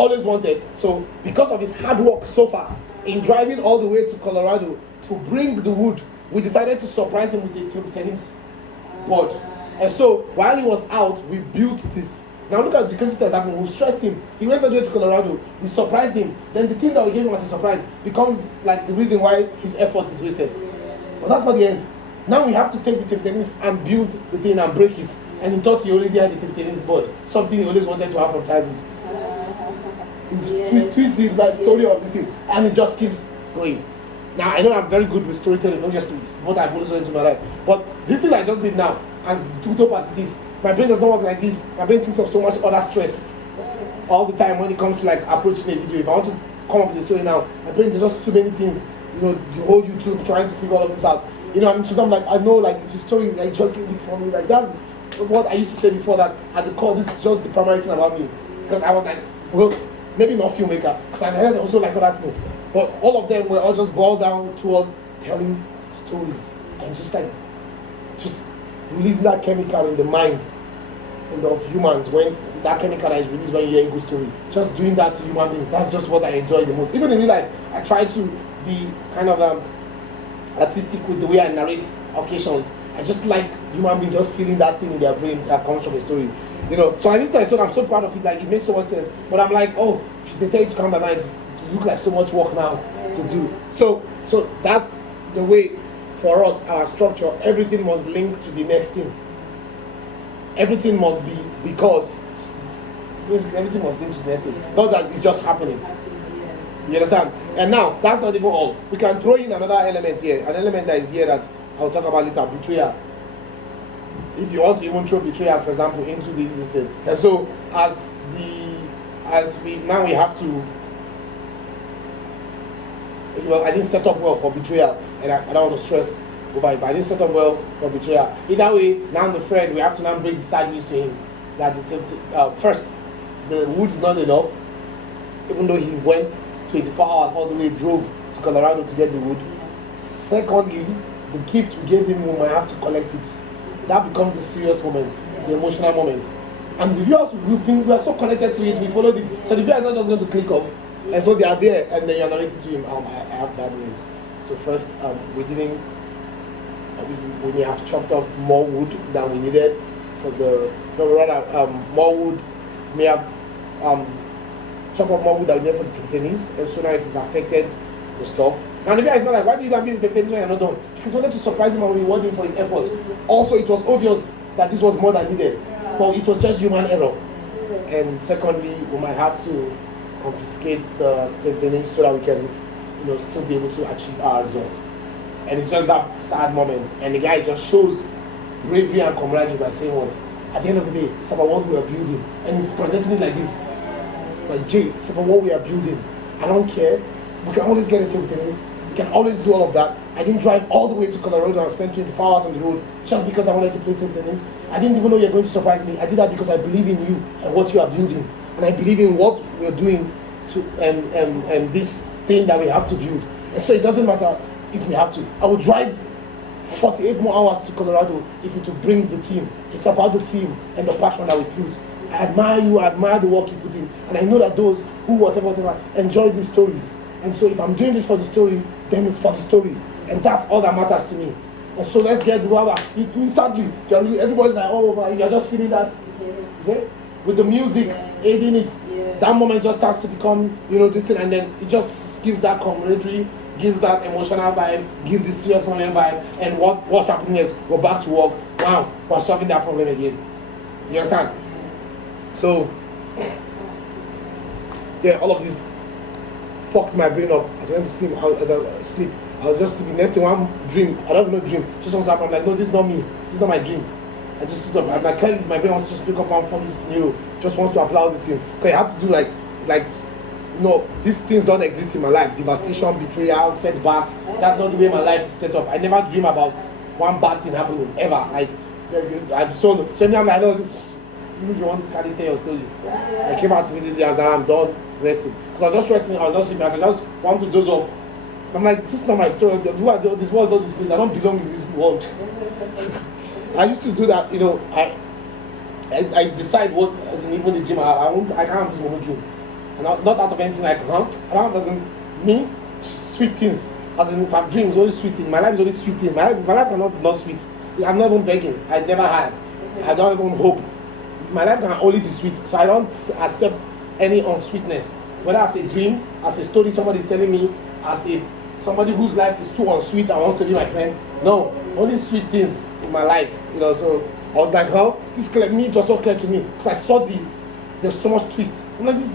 always wanted. So because of his hard work so far in driving all the way to Colorado to bring the wood, we decided to surprise him with a table tennis board. And so while he was out, we built this. Now look at the crazy that happened. We stressed him. He went all the way to Colorado. We surprised him. Then the thing that we gave him as a surprise becomes like the reason why his effort is wasted. But that's not the end. Now we have to take the table tennis and build the thing and break it. And he thought he already had the table tennis board, something he always wanted to have from childhood. Twist the story of this thing, and it just keeps going. Now I know I'm very good with storytelling, obviously it's what I've always wanted to my life. But this thing I just did now, as dope as it is, my brain does not work like this. My brain thinks of so much other stress all the time when it comes to like approaching a video. If I want to come up with a story now, my brain there's just too many things. You know, the whole YouTube trying to figure all of this out. You know, so I'm like, I know like if the story like just get it for me, like that's what I used to say before, that at the core this is just the primary thing about me. Because I was like, well, maybe not filmmaker, because I heard also like other things. But all of them were all just boiled down towards telling stories and just releasing that chemical in the mind of humans. When that chemical is released when you hear a good story, just doing that to human beings, that's just what I enjoy the most. Even in real life, I try to be kind of artistic with the way I narrate occasions. I just like human beings just feeling that thing in their brain that comes from a story. You know, so at this time I thought I'm so proud of it, like it makes so much sense. But I'm like, oh, if they tell you to calm down, it look like so much work now to do. So that's the way for us, our structure, everything must link to the next thing. Everything must be, because basically everything must link to the next thing. Not that it's just happening. You understand? And now, that's not even all. We can throw in another element here, an element that is here that I'll talk about later, betrayal. If you want to even throw betrayal, for example, into this system. And so, now we have to, well, I didn't set up well for betrayal, and I don't want to stress over it, but I didn't set up well for betrayal. Either way, now the friend, we have to now break the side news to him. That first, the wood is not enough, even though he went 24 hours all the way, drove to Colorado to get the wood. Secondly, the gift we gave him, we might have to collect it. That becomes the serious moment, the emotional moment. And the viewers, we are so connected to it, we followed it. So the viewer is not just going to click off. And so they are there, and then you're narrating to him, I have bad news. So first, we may have chopped off more wood than we needed for more wood. We may have chop up more wood than we needed for the tennis, and so now it has affected the stuff. Now the guy is not like, why do you have the tennis when you're not done? Because we wanted to surprise him and reward him for his effort. Also, it was obvious that this was more than needed, but it was just human error. And secondly, we might have to confiscate the tennis so that we can, still be able to achieve our results. And it's just that sad moment, and the guy just shows bravery and camaraderie by saying what? At the end of the day, it's about what we are building, and he's presenting it like this. Like, Jay, it's about what we are building. I don't care. We can always get a table tennis. We can always do all of that. I didn't drive all the way to Colorado and spend 24 hours on the road just because I wanted to play table tennis. I didn't even know you're going to surprise me. I did that because I believe in you and what you are building. And I believe in what we're doing to and this thing that we have to build. And so it doesn't matter if we have to. I would drive 48 more hours to Colorado if it would bring the team. It's about the team and the passion that we put. I admire you, I admire the work you put in. And I know that those who, whatever, enjoy these stories. And so if I'm doing this for the story, then it's for the story. And that's all that matters to me. And so let's get the other. Instantly, everybody's like, oh, you're just feeling that. See? With the music aiding it, that moment just starts to become, this thing. And then it just gives that camaraderie, gives that emotional vibe, gives the serious moment vibe. And what's happening is we're back to work. Wow, we're solving that problem again. You understand? So, all of this fucked my brain up as I went to sleep. I was just sleeping. Next thing, one dream. I don't even know dream. Just something happened. I'm like, no, this is not me. This is not my dream. I just stood up. I'm like, my brain wants to just pick up and from this just wants to applaud this thing. Because I have to do these things don't exist in my life. Devastation, betrayal, setbacks. That's not the way my life is set up. I never dream about one bad thing happening ever. I'm so I know this. You want to carry tell your stories. I came out immediately as I'm done resting. Because I was just resting, I was just sleeping, I just want to doze off. I'm like, this is not my story. Who are this? What's all this place? I don't belong in this world. I used to do that, I decide what, as in even the gym, I can't have this moment dream. not out of anything like, that doesn't mean sweet things. As in, if I'm dreaming, it's only sweet things. My life is only sweet things. My life cannot not sweet. I'm not even begging. I never had. I don't even hope. My life can only be sweet. So I don't accept any unsweetness. Whether as a dream, as a story somebody is telling me, as if somebody whose life is too unsweet and wants to be my friend. No, only sweet things in my life. So I was like, this clear me, it was so clear to me. Because I saw there's so much twist. This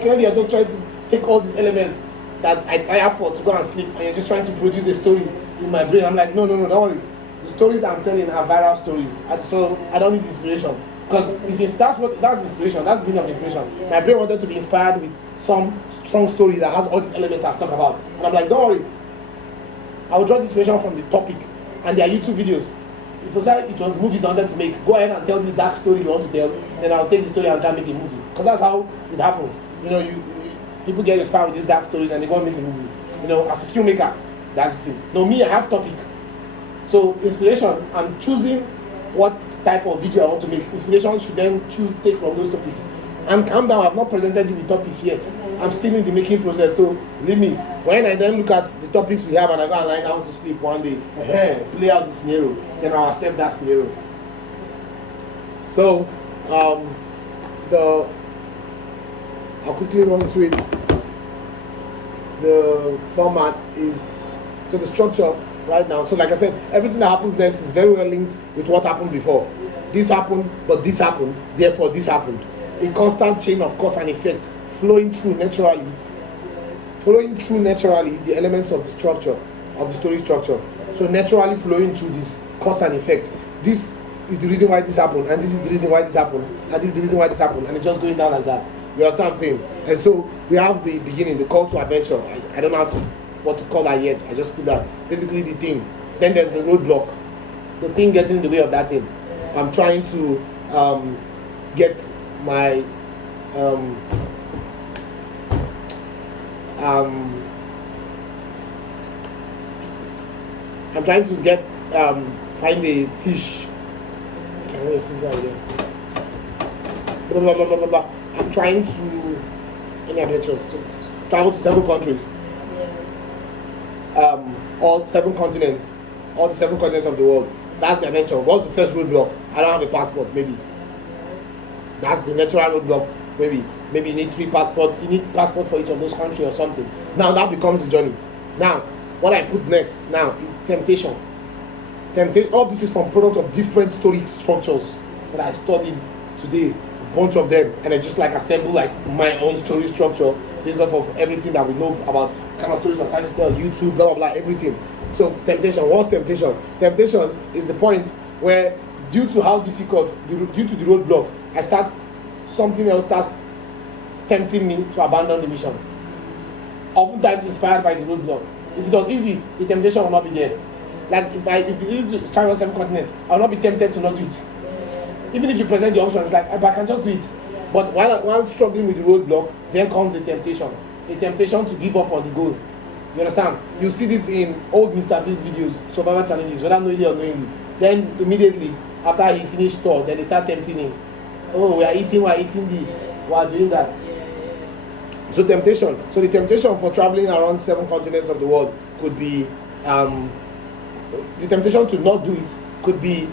clearly I'm just trying to take all these elements that I tire for to go and sleep, and you're just trying to produce a story in my brain. I'm like, no, don't worry. The stories I'm telling are viral stories. So I don't need inspiration. Because that's inspiration, that's the meaning of inspiration. My brain wanted to be inspired with some strong story that has all these elements I've talked about. And I'm like, don't worry. I will draw the inspiration from the topic and their YouTube videos. If it was movies I wanted to make, go ahead and tell this dark story you want to tell, then I'll take the story and make a movie. Because that's how it happens. People get inspired with these dark stories and they go and make a movie. As a filmmaker, that's the thing. No, me, I have topic. So inspiration, I'm choosing what type of video I want to make. Inspiration should then take from those topics. And calm down, I've not presented you with topics yet. I'm still in the making process, so leave me. When I then look at the topics we have and I go and lie down to sleep one day, play out the scenario, then I'll accept that scenario. So, I'll quickly run through it. The format is, so the structure right now. So like I said, everything that happens next is very well linked with what happened before. This happened, but this happened, therefore this happened. A constant chain of cause and effect flowing through naturally the elements of the structure, of the story structure. So naturally flowing through this cause and effect. This is the reason why this happened, and this is the reason why this happened, and this is the reason why this happened, and it's just going down like that. You understand what I'm saying? And so we have the beginning, the call to adventure. I don't know what to call that yet. I just put that. Basically the thing. Then there's the roadblock. The thing getting in the way of that thing. I'm trying to get my I'm trying to get find a fish. Blah blah blah blah blah blah. I'm trying to any adventures. Travel to several countries. All 7 continents. All the 7 continents of the world. That's the adventure. What's the first roadblock? I don't have a passport, maybe. That's the natural roadblock. Maybe you need 3 passports. You need passport for each of those countries or something. Now that becomes the journey. Now, what I put next now is temptation. All this is from product of different story structures that I studied today, a bunch of them, and I just assemble my own story structure based off of everything that we know about kind of stories I'm trying to tell, YouTube, blah blah blah, everything. So temptation. What's temptation? Temptation is the point where, due to how difficult, due to the roadblock, something else starts tempting me to abandon the mission. Oftentimes inspired by the roadblock. If it was easy, the temptation will not be there. If it's easy to travel 7 continents, I will not be tempted to not do it. Even if you present the option, it's but I can just do it. But while struggling with the roadblock, then comes the temptation. A temptation to give up on the goal. You understand? You see this in old Mr. Beast videos, survival challenges, whether knowingly or unknowingly. Then immediately after he finished tour, then they start tempting him. Oh, we are eating this, we are doing that. So temptation. So the temptation for traveling around 7 continents of the world could be the temptation to not do it could be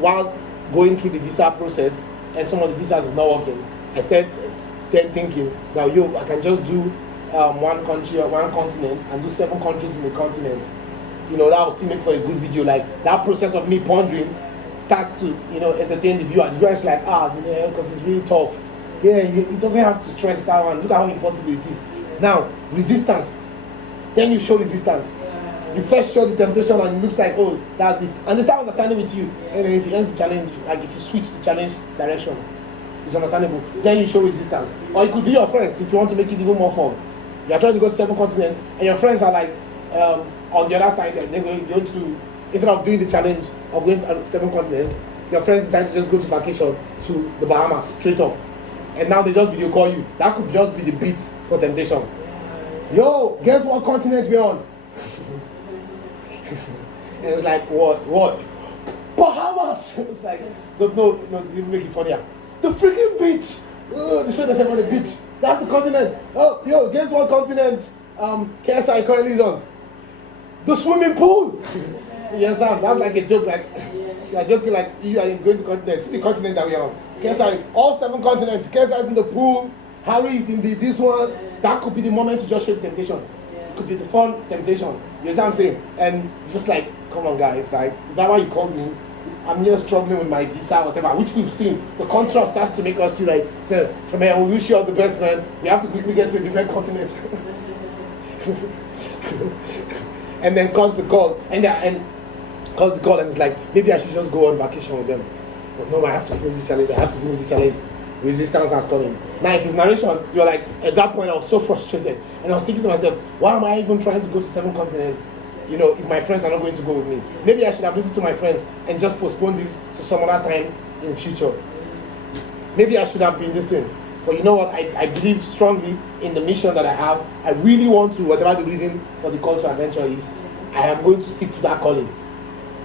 while going through the visa process and some of the visas is not working. I started then thinking, now I can just do 1 country or 1 continent and do 7 countries in the continent. That will still make for a good video. That process of me pondering starts to entertain the viewer. The viewer is because it's really tough. Yeah, it doesn't have to stress that one. Look at how impossible it is. Now, resistance. Then you show resistance. You first show the temptation and it looks like, oh, that's it. And they start understanding with you. And then if you end the challenge, if you switch the challenge direction, it's understandable. Then you show resistance. Or it could be your friends if you want to make it even more fun. You are trying to go to 7 continents and your friends are on the other side. They're going to, instead of doing the challenge of going to 7 continents, your friends decide to just go to vacation to the Bahamas straight up. And now they just video call you. That could just be the beat for temptation. Yo, guess what continent we're on? And it's what? Bahamas! It's no, you make it funnier. The freaking beach! Oh, they showed us on the beach. That's the continent. Oh, yo, guess what continent KSI currently is on? The swimming pool. Yes, sir. That's like a joke. Like you are joking, like you are going to continent. See the continent that we are on. KSI, all 7 continents. KSI is in the pool. Harry is in this one. That could be the moment to just show temptation. It could be the fun temptation. You know what I'm saying? And just like, come on, guys. Like, is that why you called me? I'm here struggling with my visa, whatever, which we've seen. The contrast starts to make us feel like, so man, we wish you all the best, man. We have to quickly get to a different continent. And then comes the call, and calls the call, and it's like, maybe I should just go on vacation with them. But no, I have to finish the challenge. I have to finish the challenge. Resistance has come in. Now, if it's narration, you're like, at that point, I was so frustrated, and I was thinking to myself, why am I even trying to go to 7 continents? You know, if my friends are not going to go with me, maybe I should have listened to my friends and just postpone this to some other time in the future. Maybe I should have been this thing. But you know what? I believe strongly in the mission that I have. I really want to, whatever the reason for the call to adventure is, I am going to stick to that calling.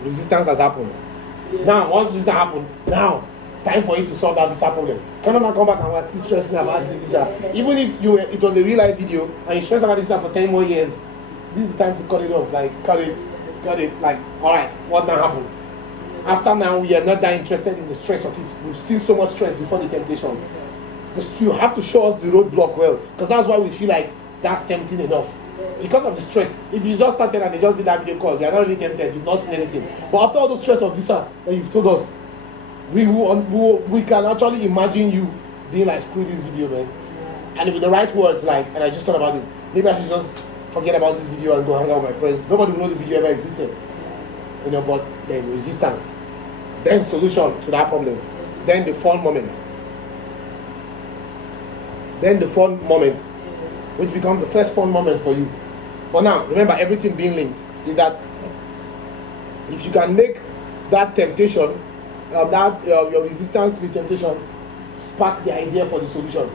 Resistance has happened. Yeah. Now, once resistance happened, now, time for you to solve that visa problem. Cannot now come back and we're still stressing about the visa. Even if it was a real life video and you stress about the visa for 10 more years, this is the time to cut it off. Like, cut it, like, alright, what now happened? After now, we are not that interested in the stress of it. We've seen so much stress before the temptation. Just, you have to show us the roadblock well, because that's why we feel like that's tempting enough. Because of the stress. If you just started and they just did that video call, they are not really tempted, you've not seen anything. But after all the stress of visa that you've told us, we can actually imagine you being like, screw this video, man. And with the right words, like, and I just thought about it, maybe I should just forget about this video and go hang out with my friends. Nobody will know the video ever existed. You know, but then resistance, then solution to that problem, then the fun moment. Then the fun moment, which becomes the first fun moment for you. But now, remember, everything being linked is that if you can make that temptation, your resistance to the temptation, spark the idea for the solution.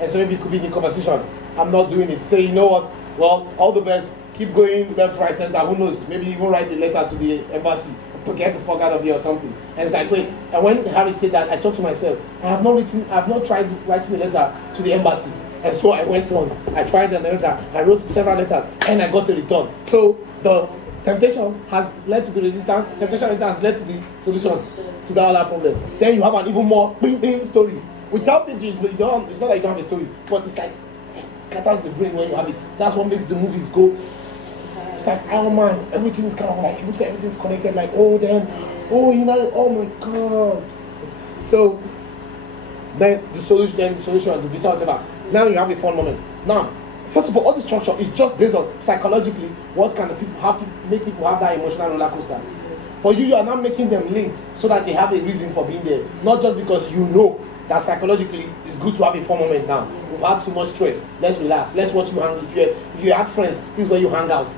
And so maybe it could be in the conversation. I'm not doing it. Say, you know what? Well, all the best. Keep going left, right, center. Who knows? Maybe even write a letter to the embassy. Get the fuck out of here or something. And it's like, wait. And when Harry said that, I thought to myself, I have not tried writing a letter to the embassy. And so I went on. I tried a letter. I wrote several letters, and I got a return. So the temptation has led to the resistance. Temptation has led to the solution to that problem. Then you have an even more bing story. Without it, it's not like you don't have a story, but it's like scatters the brain when you have it. That's what makes the movies go. It's like, oh man, everything is kind of like, it looks like everything's connected. Like, oh damn, oh you know, oh my god. So then the solution, the visa, whatever. Now you have a fun moment. Now, first of all the structure is just based on psychologically what can the people have to make people have that emotional roller coaster. But you are not making them linked so that they have a reason for being there. Not just because you know that psychologically it's good to have a fun moment now. We've had too much stress. Let's relax. Let's watch you hang. If you had friends, this is where you hang out.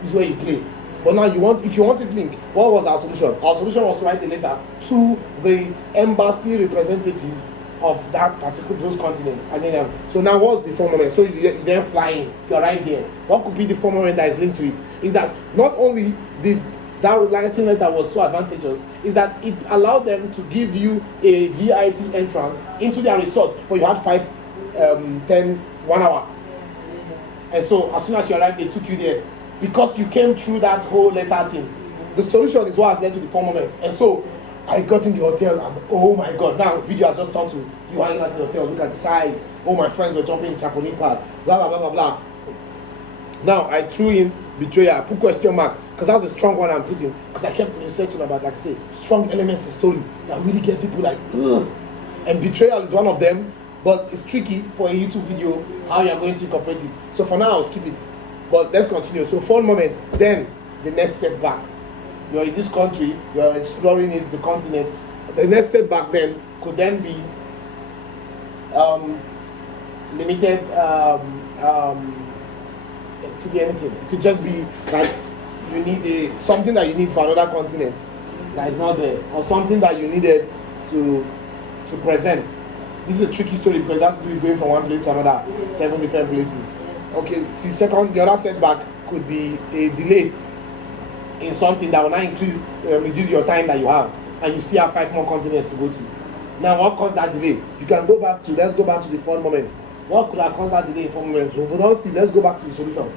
This is where you play. But now if you want it linked, what was our solution? Our solution was to write a letter to the embassy representative of that particular those continents. And then, so now what's the fun moment? So you're then flying, you arrive there. What could be the fun moment that is linked to it? Is that not only that writing letter was so advantageous, is that it allowed them to give you a VIP entrance into their resort, but you had 1 hour. And so as soon as you arrived, they took you there. Because you came through that whole letter thing. The solution is what has led to the fun moment. And so I got in the hotel and oh my god, now video has just turned to you hanging out in the hotel, look at the size. Oh, my friends were jumping in trampoline park, blah blah blah blah blah. Now I threw in betrayal, I put question mark, because that's a strong one I'm putting, because I kept researching about, like I say, strong elements in story that really get people like, ugh. And betrayal is one of them, but it's tricky for a YouTube video how you are going to incorporate it. So for now I'll skip it. But let's continue. So fun moments, then the next setback. You're in this country, you're exploring it, the continent. The next setback then could then be limited, it could be anything. It could just be like you need something that you need for another continent that is not there, or something that you needed to present. This is a tricky story because that's going from one place to another, 7 different places. Okay, the other setback could be a delay in something that will not reduce your time that you have, and you still have 5 more continents to go to. Now, what caused that delay? You can let's go back to the fun moment. What could have caused that delay in forming? We don't see. Let's go back to the solution.